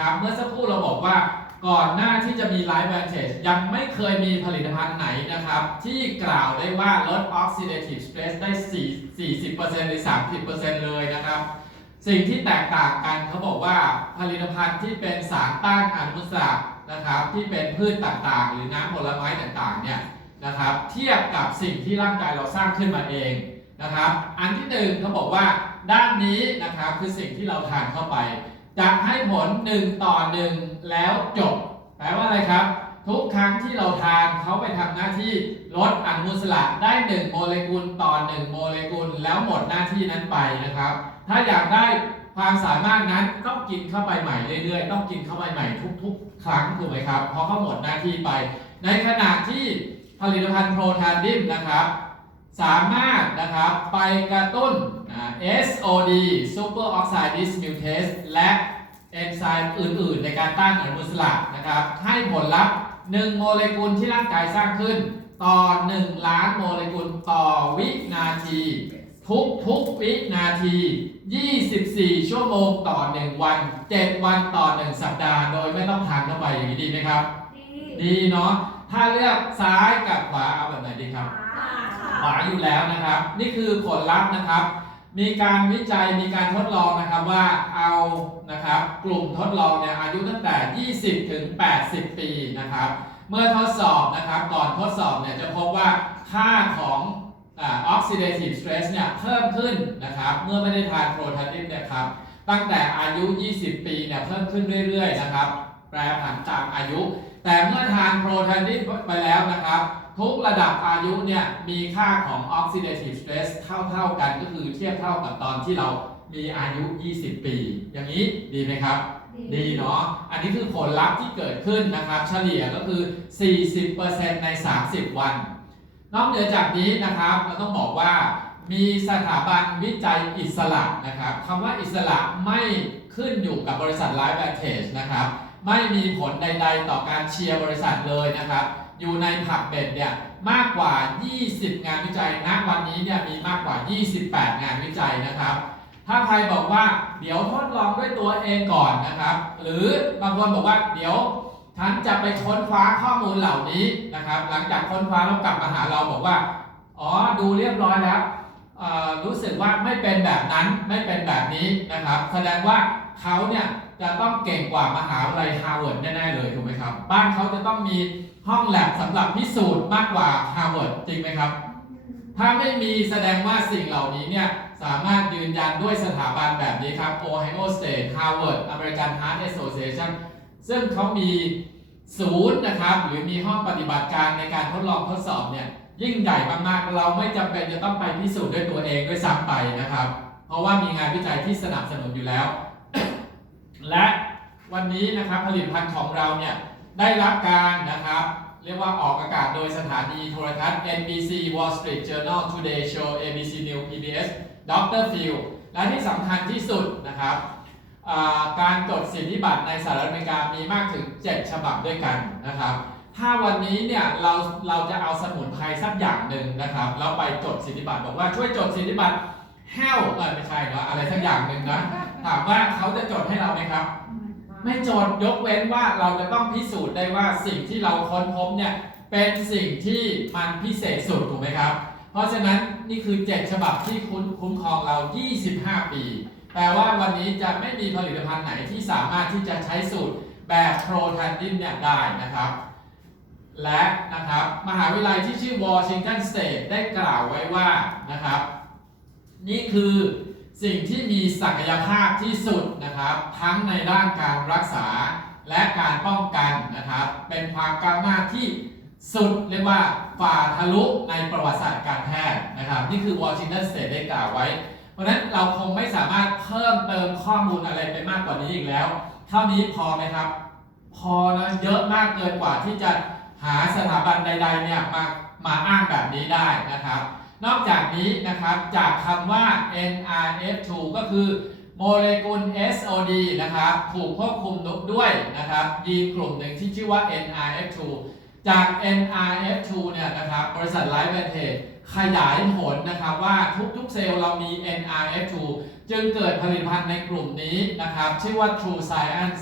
ครับเมื่อสักครู่เราบอกว่าก่อนหน้าที่จะมี Life Vantage ยังไม่เคยมีผลิตภัณฑ์ไหนนะครับ ที่กล่าวได้ว่าลด oxidative stress ได้4 40%หรือ 30%เลยนะครับ สิ่งที่แตกต่างกันเขาบอกว่าผลิตภัณฑ์ที่เป็นสารต้านอนุมูลอิสระนะครับ ที่เป็นพืชต่างๆ หรือน้ำผลไม้ต่างๆเนี่ยนะครับ เทียบกับสิ่งที่ร่างกายเราสร้างขึ้นมาเองนะครับ อันที่หนึ่งเขาบอกว่าด้านนี้นะครับคือสิ่งที่เราทานเข้าไป จะให้ผล1ต่อ1แล้วจบ แปลว่าอะไรครับ ทุกครั้งที่เราทานเขาไปทำหน้าที่ลดอนุมูลสระได้ 1 โมเลกุลต่อ 1 โมเลกุล แล้วหมดหน้าที่นั้นไปนะครับ ถ้าอยากได้ความสามารถนั้นต้องกินเข้าไปใหม่เรื่อยๆ ต้องกินเข้าไปใหม่ทุก ๆ ครั้งถูกไหมครับเพราะเขาหมดหน้าที่ไป ในขณะที่ผลิตภัณฑ์โปรทานดิมนะครับสามารถนะครับไปกระตุ้น SOD Super Oxide Dismutase และ อนไซม์อื่น ๆ ในการต้านอนุมูลอิสระนะครับ ให้ผลลัพธ์ 1 โมเลกุลที่ร่างกายสร้างขึ้น ต่อ 1 ล้านโมเลกุลต่อวินาที ทุกทุกๆวินาที 24 ชั่วโมงต่อ 1 วัน 7 วันต่อ 1 สัปดาห์ โดยไม่ต้องทานเข้าไปอย่างนี้ดีไหมครับ ดีเนาะถ้าเลือกซ้ายกับขวาเอาแบบไหนดีครับขวาอยู่แล้วนะครับ นี่คือผลลัพธ์นะครับ มีการวิจัยมีการทดลองนะครับว่าเอานะครับกลุ่มทดลองเนี่ยอายุตั้งแต่ 20 ถึง 80 ปีนะครับ เมื่อทดสอบนะครับก่อนทดสอบเนี่ยจะพบว่าค่าของอ่า oxidative stress เนี่ยเพิ่มขึ้นนะครับเมื่อไม่ได้ทานโปรทานินเนี่ยครับตั้งแต่อายุ 20 ปีเนี่ยเพิ่มขึ้นเรื่อยๆนะครับแปรผันตามอายุ แต่เมื่อทานโปรทานินไปแล้วนะครับ ทุกระดับอายุเนี่ยมีค่าของ oxidative stress เท่าๆกันก็คือเทียบเท่ากับตอนที่เรามีอายุ 20 ปี อย่างนี้ดีไหมครับ ดีเนาะ อันนี้คือผลลัพธ์ที่เกิดขึ้นนะครับ เฉลี่ยก็คือ 40%ใน 30 วัน นอกเหนือจากนี้นะครับเราต้องบอกว่ามีสถาบันวิจัยอิสระนะครับคำว่าอิสระไม่ขึ้นอยู่กับบริษัท Life Vantage นะครับ ไม่มีผลใดๆต่อการเชียร์บริษัทเลยนะครับ อยู่ในผับเบ็ดเนี่ยมากกว่า 20 งานวิจัยณวันนี้เนี่ยมีมากกว่า 28 งานวิจัยนะครับ ถ้าใครบอกว่าเดี๋ยวทดลองด้วยตัวเองก่อนนะครับ หรือบางคนบอกว่าเดี๋ยวฉันจะไปค้นคว้าข้อมูลเหล่านี้นะครับ หลังจากค้นคว้าแล้วกลับมาหาเราบอกว่าอ๋อดูเรียบร้อยแล้วรู้สึกว่าไม่เป็นแบบนั้นไม่เป็นแบบนี้นะครับ แสดงว่าเขาเนี่ยจะต้องเก่งกว่ามหาวิทยาลัยฮาร์วาร์ดแน่ๆเลยถูกไหมครับ บ้านเขาจะต้องมี ห้องแลบสำหรับพิสูจน์มากกว่าฮาร์วาร์ดจริงไหมครับ ถ้าไม่มีแสดงว่าสิ่งเหล่านี้เนี่ยสามารถยืนยันด้วยสถาบันแบบนี้ครับ Ohio State Harvard American Heart Association ซึ่งเขามีศูนย์นะครับ หรือมีห้องปฏิบัติการในการทดลองทดสอบเนี่ยยิ่งใหญ่มากๆ เราไม่จำเป็นจะต้องไปพิสูจน์ด้วยตัวเองด้วยซ้ำไปนะครับ เพราะว่ามีงานวิจัยที่สนับสนุนอยู่แล้ว และวันนี้นะครับผลิตภัณฑ์ของเราเนี่ย ได้รับการนะครับ เรียกว่าออกอากาศโดยสถานีโทรทัศน์ NBC Wall Street Journal Today Show ABC News PBS Dr. Phil และที่สำคัญที่สุดนะครับการจดสิทธิบัตรในสหรัฐอเมริกามีมากถึง 7 ฉบับด้วยกันนะครับ ถ้าวันนี้เนี่ยเราเราจะเอาสมุนไพรสักอย่างหนึ่งนะครับเราไปจดสิทธิบัตรบอกว่าช่วยจดสิทธิบัตรแห้วเออไม่ใช่เนาะอะไรสักอย่างหนึ่งนะถามว่าเขาจะจดให้เราไหมครับ ไม่จทย์ยกเว้นว่าเราจะต้องพิสูจน์ได้ว่าสิ่งที่เราค้นพบเนี่ยเป็นสิ่งที่มันพิเศษสุดถูกไหมครับ เพราะฉะนั้นนี่คือ 7 ฉบับที่คุ้นคุ้มครองเรา 25 ปี แปลว่าวันนี้จะไม่มีผลิตภัณฑ์ไหนที่สามารถที่จะใช้สูตรแบบโปรทันดินเนี่ยได้นะครับ และนะครับมหาวิทยาลัยที่ชื่อวอชิงตันสเตทได้กล่าวไว้ว่านะครับ นี่คือ สิ่งที่มีศักยภาพที่สุดนะครับ ทั้งในด้านการรักษาและการป้องกันนะครับ เป็นความก้าวหน้าที่สุดเรียกว่าฝ่าทะลุในประวัติศาสตร์การแพทย์นะครับ นี่คือวอชิงตันสเตทได้กล่าวไว้ เพราะฉะนั้นเราคงไม่สามารถเพิ่มเติมข้อมูลอะไรไปมากกว่านี้อีกแล้ว เท่านี้พอไหมครับ พอนะเยอะมากเกินกว่าที่จะหาสถาบันใดๆเนี่ยมามาอ้างแบบนี้ได้นะครับ นอกจากนี้นะครับจากคำว่า NRF2 ก็คือโมเลกุล SOD นะครับถูกควบคุมด้วยนะครับยีนกลุ่มหนึ่งที่ชื่อว่า NRF2 จาก NRF2 เนี่ยนะครับบริษัท Life Vantage ขยายผลนะครับว่าทุกๆเซลล์เรามี NRF2 จึงเกิดผลิตภัณฑ์ในกลุ่มนี้นะครับชื่อว่า True Science